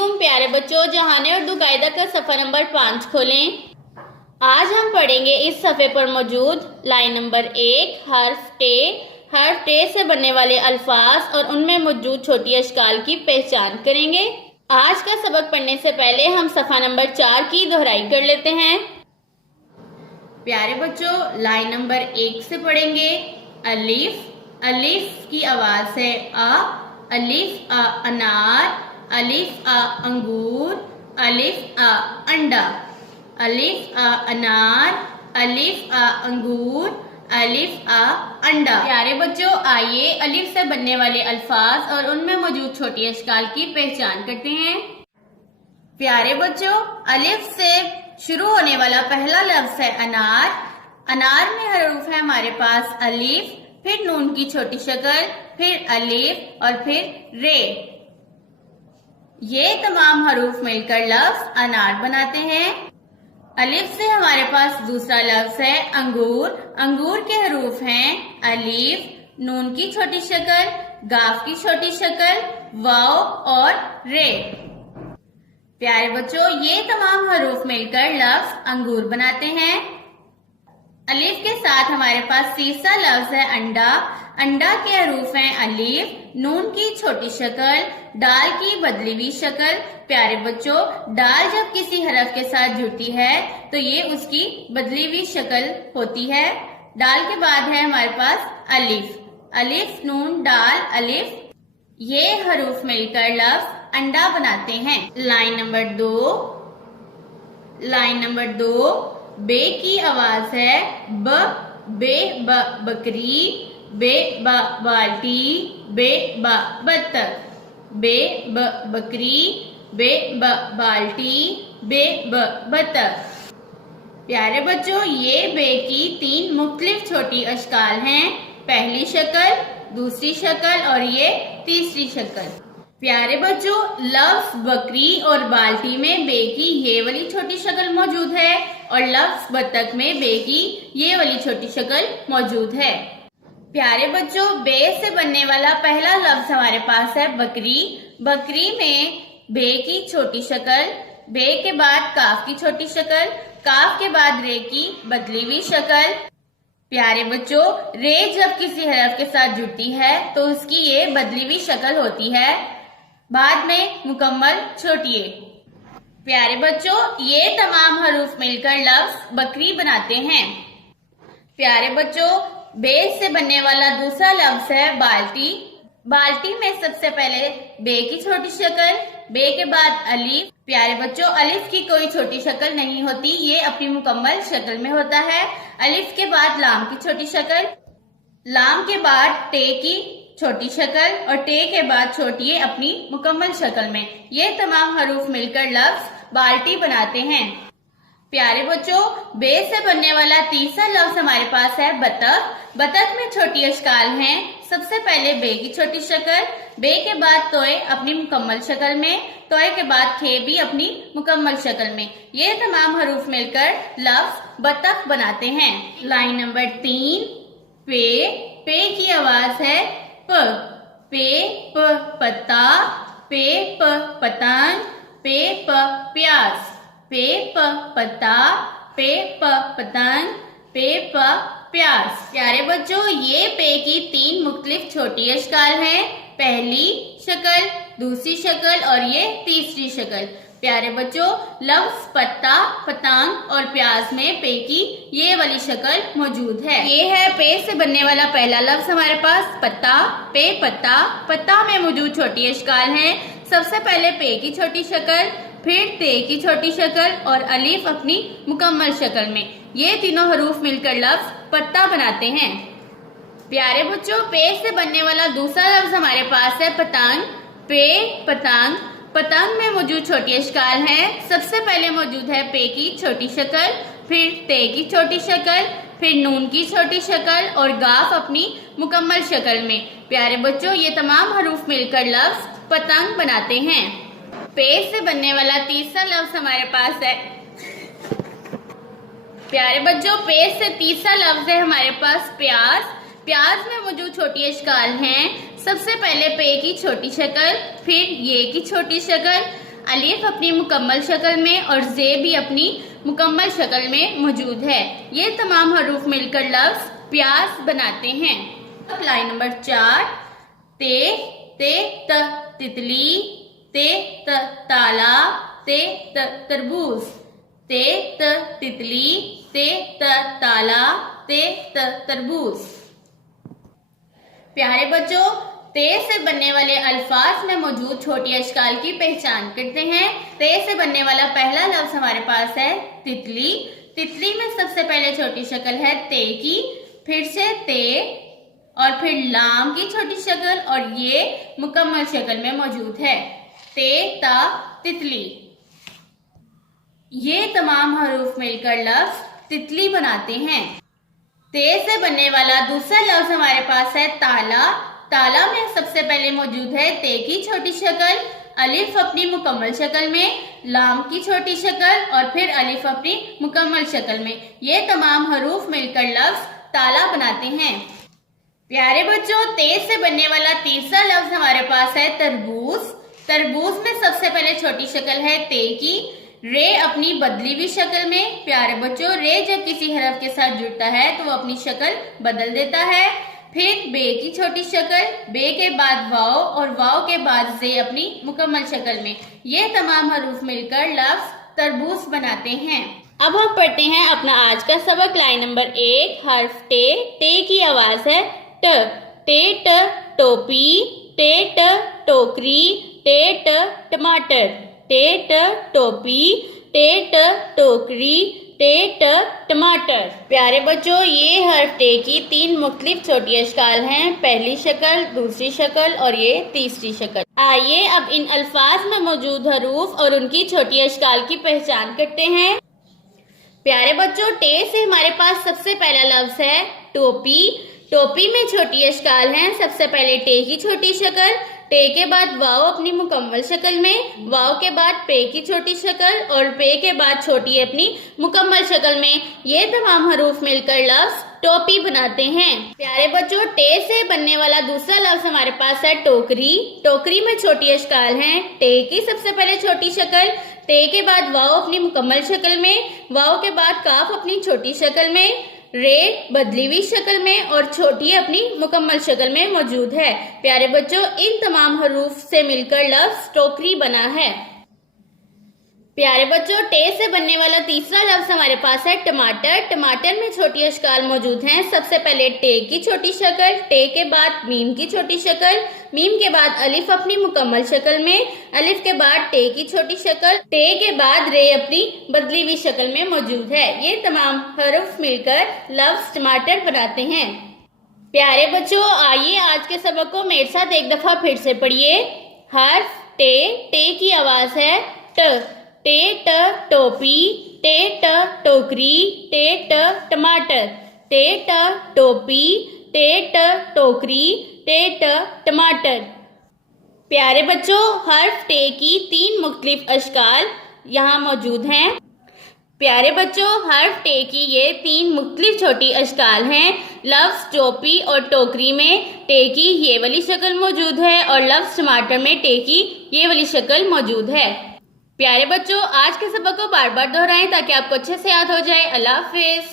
अस्सलामुअलैकुम प्यारे बच्चों, जहाने उर्दू कायदा का सफ़ा नंबर 5 खोलें। आज हम पढ़ेंगे इस सफ़े पर मौजूद लाइन नंबर 1 हर्फ टे से बनने वाले अल्फाज और उनमें मौजूद छोटी अशकाल की पहचान करेंगे। आज का सबक पढ़ने से पहले हम सफ़ा नंबर 4 की दोहराई कर लेते हैं। प्यारे बच्चों, लाइन नंबर 1 से पढ़ेंगे। अलिफ, अलिफ की आवाज है अ। अलिफ अ अनार, अलिफ अ अंगूर, अलिफ अ अंडा। अलिफ अ अनार, अलिफ अ अंगूर, अलिफ अ अंडा। प्यारे बच्चों, आइए अलिफ से बनने वाले अल्फाज और उनमें मौजूद छोटी अशकाल की पहचान करते हैं। प्यारे बच्चों, अलिफ से शुरू होने वाला पहला लफ्ज है अनार। अनार में हरूफ है हमारे पास अलिफ, फिर नून की छोटी शक्ल, फिर अलिफ और फिर रे। ये तमाम हरूफ मिलकर लफ्ज अनार बनाते हैं। अलिफ से हमारे पास दूसरा लफ्ज है अंगूर। अंगूर के हरूफ हैं अलिफ, नून की छोटी शक्ल, गाफ की छोटी शक्ल, वाव और रे। प्यारे बच्चों, ये तमाम हरूफ मिलकर लफ्ज अंगूर बनाते हैं। अलिफ के साथ हमारे पास तीसरा लफ्ज है अंडा। अंडा के हरूफ हैं अलिफ, नून की छोटी शक्ल, डाल की बदली हुई शक्ल। प्यारे बच्चों, डाल जब किसी हरफ के साथ जुड़ती है तो ये उसकी बदली हुई शक्ल होती है। डाल के बाद है हमारे पास अलिफ, अलिफ नून डाल अलिफ। ये हरूफ मिलकर लफ्ज अंडा बनाते हैं। लाइन नंबर दो बे की आवाज है ब। बे ब बकरी, बे ब बाल्टी, बे ब बत्तख। बे ब बकरी, बे ब बाल्टी, बे ब बत्तख। प्यारे बच्चों, ये बे की 3 मुख्तलिफ छोटी अशकाल हैं। पहली शक्ल, दूसरी शक्ल और ये तीसरी शक्ल। प्यारे बच्चों, लफ्ज बकरी और बाल्टी में बे की ये वाली छोटी शक्ल मौजूद है और लफ्ज बत्तख में बे की ये वाली छोटी शक्ल मौजूद है। प्यारे बच्चों, बे से बनने वाला पहला लफ्ज हमारे पास है बकरी। बकरी में बे की छोटी शक्ल, बे के बाद काफ की छोटी शक्ल, काफ के बाद रे की बदली हुई शक्ल। प्यारे बच्चों, रे जब किसी हरफ के साथ जुड़ती है तो उसकी ये बदली हुई शक्ल होती है, बाद में मुकम्मल छोटी ए। प्यारे बच्चों, ये तमाम हरूफ मिलकर लफ्ज बकरी बनाते हैं। प्यारे बच्चों, बे से बनने वाला दूसरा लफ्ज है बाल्टी। बाल्टी में सबसे पहले बे की छोटी शक्ल, बे के बाद अलिफ। प्यारे बच्चों, अलिफ की कोई छोटी शक्ल नहीं होती, ये अपनी मुकम्मल शक्ल में होता है। अलिफ के बाद लाम की छोटी शक्ल, लाम के बाद टे की छोटी शक्ल और टे के बाद छोटी अपनी मुकम्मल शक्ल में। ये तमाम हरूफ मिलकर लफ्ज बाल्टी बनाते हैं। प्यारे बच्चों, बे से बनने वाला तीसरा लफ्ज हमारे पास है बतख। बतख में छोटी अशकाल हैं। सबसे पहले बे की छोटी शक्ल, बे के बाद तोय अपनी मुकम्मल शक्ल में, तोय के बाद खे भी अपनी मुकम्मल शक्ल में। ये तमाम हरूफ मिलकर लफ्ज बतख बनाते हैं। लाइन नंबर 3 पे की आवाज है प। पे प पत्ता, पे प पतंग, पे प प्याज। पे प पत्ता, पे प पतंग, पे प प्याज। प्यारे बच्चों, ये पे की 3 मुख्तलिफ छोटी अशकाल हैं। पहली शक्ल, दूसरी शक्ल और ये तीसरी शक्ल। प्यारे बच्चों, लफ्ज पत्ता, पतंग और प्याज में पे की ये वाली शक्ल मौजूद है। ये है पे से बनने वाला पहला लफ्ज हमारे पास पत्ता। पे पत्ता, पत्ता में मौजूद छोटी अशकाल हैं। सबसे पहले पे की छोटी शक्ल, फिर ते की छोटी शक्ल और अलिफ अपनी मुकम्मल शक्ल में। ये तीनों हरूफ मिलकर लफ्ज पत्ता बनाते हैं। प्यारे बच्चों, पे से बनने वाला दूसरा लफ्ज हमारे पास है पतंग। पे पतंग, पतंग में मौजूद छोटी अशकाल हैं। सबसे पहले मौजूद है पे की छोटी शक्ल, फिर ते की छोटी शक्ल, फिर नून की छोटी शक्ल और गाफ अपनी मुकम्मल शक्ल में। प्यारे बच्चों, ये तमाम हरूफ मिलकर लफ्ज पतंग बनाते हैं। पे से बनने वाला तीसरा लफ्ज हमारे पास है। प्यारे बच्चों, पे से तीसरा लफ्ज है हमारे पास प्याज। प्याज में मौजूद छोटी अशकाल हैं। सबसे पहले पे की छोटी शक्ल, फिर ये की छोटी शक्ल, अलिफ अपनी मुकम्मल शक्ल में और जे भी अपनी मुकम्मल शक्ल में मौजूद है। ये तमाम हरूफ मिलकर लफ्ज प्याज बनाते हैं। लाइन नंबर 4, ते त तितली, ते त ताला, ते त तरबूज, ते त तितली, ते त ताला, ते त तरबूज। प्यारे बच्चों, ते से बनने वाले अल्फाज में मौजूद छोटी अशकाल की पहचान करते हैं। ते से बनने वाला पहला लफ्ज हमारे पास है तितली। तितली में सबसे पहले छोटी शक्ल है ते की, फिर से ते और फिर लाम की छोटी शक्ल और ये मुकम्मल शक्ल में मौजूद है, ते ता तितली। ये तमाम हरूफ मिलकर लफ्ज तितली बनाते हैं। ते से बनने वाला दूसरा लफ्ज हमारे पास है ताला। ताला में सबसे पहले मौजूद है ते की छोटी शक्ल, अलिफ अपनी मुकम्मल शक्ल में, लाम की छोटी शक्ल और फिर अलिफ अपनी मुकम्मल शक्ल में। ये तमाम हरूफ मिलकर लफ्ज ताला बनाते हैं। प्यारे बच्चों, ते से बनने वाला तीसरा लफ्ज हमारे पास है तरबूज। तरबूज में सबसे पहले छोटी शक्ल है ते की, रे अपनी बदली हुई शक्ल में। प्यारे बच्चों, रे जब किसी हरफ के साथ जुड़ता है तो वो अपनी शक्ल बदल देता है। फिर बे की छोटी शक्ल, बे के बाद वाव और वाव के बाद जे अपनी मुकम्मल शक्ल में। ये तमाम हरूफ मिलकर लफ्ज तरबूज बनाते हैं। अब हम पढ़ते हैं अपना आज का सबक। लाइन नंबर 1, हर्फ टे। टे की आवाज है ट। टे ट टोपी, टे ट टोकरी, टे ट टमाटर, टे ट टोपी, टे ट टोकरी, टे ट टमाटर। प्यारे बच्चों, ये हर्फ टे की 3 मुख्तलिफ छोटी अशकाल हैं। पहली शक्ल, दूसरी शक्ल और ये तीसरी शक्ल। आइए अब इन अल्फाज में मौजूद हरूफ और उनकी छोटी अशकाल की पहचान करते हैं। प्यारे बच्चों, टे से हमारे पास सबसे पहला लफ्ज है टोपी। टोपी में छोटी अशकाल हैं। सबसे पहले टे की छोटी शक्ल, टे के बाद वाव अपनी मुकम्मल शक्ल में, वाव के बाद पे की छोटी शक्ल और पे के बाद छोटी अपनी मुकम्मल शक्ल में। ये तमाम हरूफ मिलकर लफ्ज टोपी बनाते हैं। प्यारे बच्चों, टे से बनने वाला दूसरा लफ्ज हमारे पास है टोकरी। टोकरी में छोटी अशकाल हैं। टे की सबसे पहले छोटी शक्ल, टे के बाद वाव अपनी मुकम्मल शक्ल में, वाव के बाद काफ अपनी छोटी शक्ल में, रे बदली हुई शक्ल में और छोटी अपनी मुकम्मल शक्ल में मौजूद है। प्यारे बच्चों, इन तमाम हरूफ से मिलकर लफ्ज टोकरी बना है। प्यारे बच्चों, टे से बनने वाला तीसरा लफ्ज हमारे पास है टमाटर। टमाटर में छोटी अशकाल मौजूद हैं। सबसे पहले टे की छोटी शक्ल, टे के बाद मीम की छोटी शक्ल, मीम के बाद अलिफ अपनी मुकम्मल शक्ल में, अलिफ के बाद टे की छोटी शक्ल, टे के बाद रे अपनी बदली हुई शक्ल में मौजूद है। ये तमाम हरूफ मिलकर लफ्ज टमाटर बनाते हैं। प्यारे बच्चों, आइए आज के सबक को मेरे साथ एक दफा फिर से पढ़िए। हर्फ टे। टे की आवाज है ट। टे ट टोपी, टे ट टोकरी, टे ट टमाटर, टे ट टोपी, टे ट टोकरी, टे ट टमाटर। प्यारे बच्चों, हर्फ टे की 3 मुख्तलिफ अशकाल यहाँ मौजूद हैं। प्यारे बच्चों, हर्फ टे की ये 3 मुख्तलिफ छोटी अशकाल हैं। लफ्ज टोपी और टोकरी में टे की ये वाली शक्ल मौजूद है और लफ्ज टमाटर में टे की ये वाली शक्ल मौजूद है। प्यारे बच्चों, आज के सबक को बार बार दोहराएं ताकि आपको अच्छे से याद हो जाए। अल्लाह हाफिज।